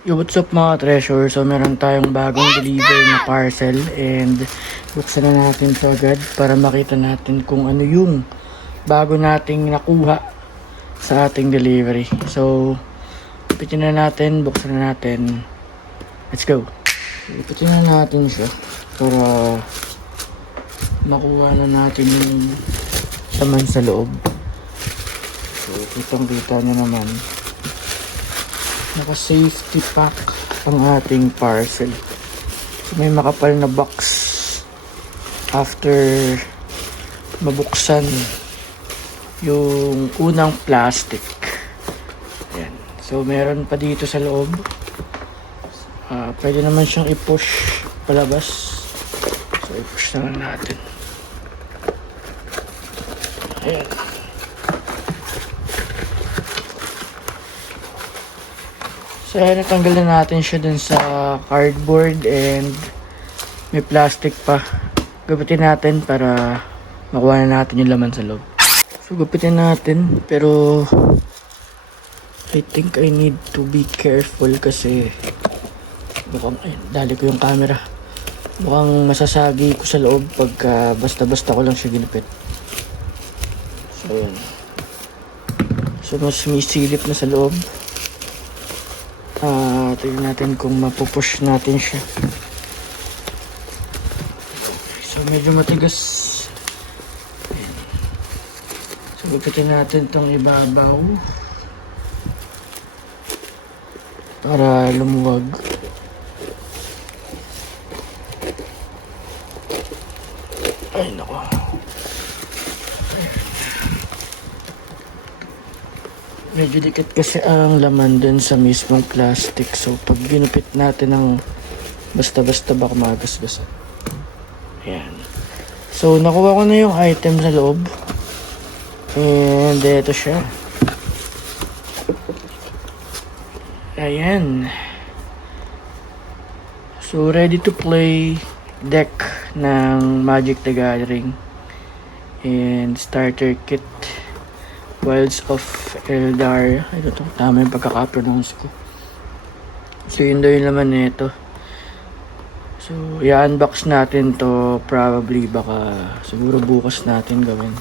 Yo, what's up mga treasure? So meron tayong bagong deliver na parcel and buksan na natin ito agad para makita natin kung ano yung bago nating nakuha sa ating delivery. So ipitin na natin, buksan na natin. Let's go! Ipitin na natin siya para makuha na natin yung laman sa loob. So kitang kita nyo naman, naka-safety pack ang ating parcel. So, may makapal na box after mabuksan yung unang plastic. Ayan. So meron pa dito sa loob. Pwede naman siyang i-push palabas. So i-push na lang natin. Ayan. So natanggal na natin siya dun sa cardboard and may plastic pa. Gupitin natin para makuha na natin yung laman sa loob. So gupitin natin, pero I think I need to be careful kasi mukhang, dali ko yung camera. Mukhang masasagi ko sa loob pagka basta-basta ko lang siya ginupit. So yan. So mas sumisilip na sa loob. Tingnan natin kung mapupush natin siya. So medyo matigas. Ayan. So gupitin natin tong ibabaw para lumuwag. Ay nako. Medyo dikit kasi ang laman dun sa mismong plastic. So pag ginupit natin ng basta-basta baka magasgasan. Ayan. So nakuha ko na yung item sa loob. And ito siya. Ayan. So ready to play deck ng Magic the Gathering. And starter kit. Wilds of Eldaria. Ito to, tama yung pagkaka-pronounce ko. So yun daw yung laman nito. So i-unbox natin to probably, baka siguro bukas natin gawin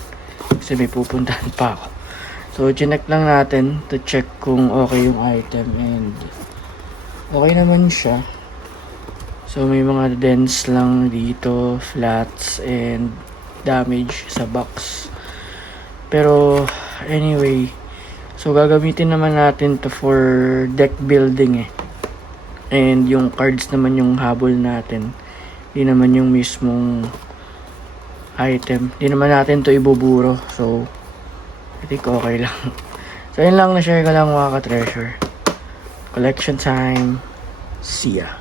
kasi may pupuntahan pa ako. So chinek lang natin to check kung okay yung item and okay naman siya. So may mga dents lang dito, flats and damage sa box. Pero anyway, so gagamitin naman natin to for deck building eh. And yung cards naman yung habol natin. Di naman yung mismong item. Di naman natin to ibuburo. So I think okay lang. So yun lang, na-share ko lang mga ka-treasure. Collection time. See ya.